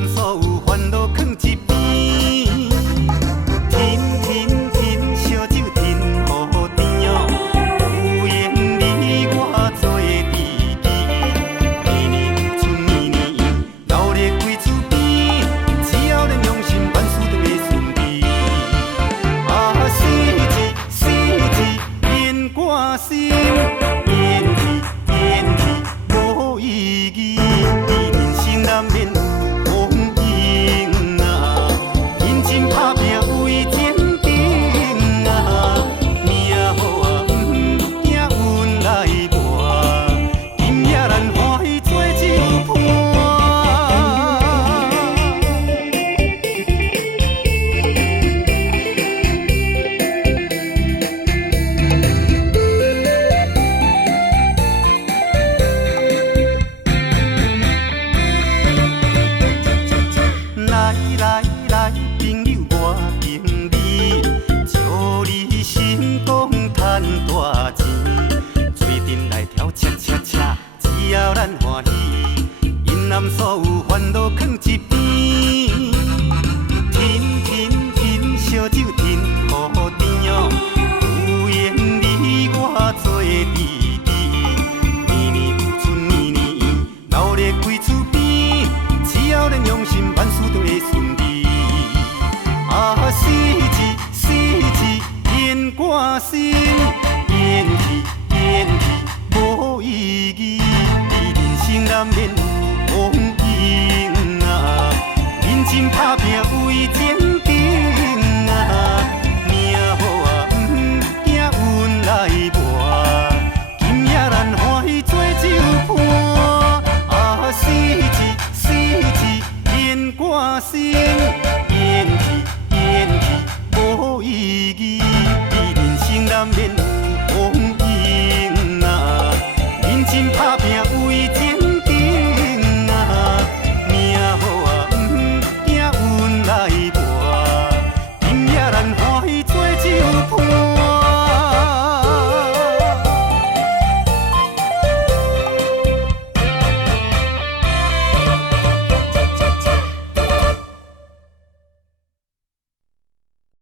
南所有烦恼藏一边，甜甜甜，烧酒甜好甜哦，有缘你我做知己，年年春年年，闹热归厝边，只要咱用心，万事都会顺利。啊，四字变歌声，演戏无意义，人生难免有风影啊，认真打拼为前程啊，命好啊，不惊运来磨，今夜咱欢喜做酒伴。来，朋友我敬你，祝你成功赚大钱，做阵来跳恰恰恰，只要咱欢喜，因南所有烦恼藏一边，甜甜甜，烧酒甜好甜哦，有缘你我做知己，年年有春年年，闹热开厝边，只要咱用心，万事都会顺利。啊，四字变歌声，演戏无意义，人生难免有风影啊，认真打拼为前程啊，命好啊，不惊运来磨，今夜咱欢喜做酒伴。啊，四字变歌声。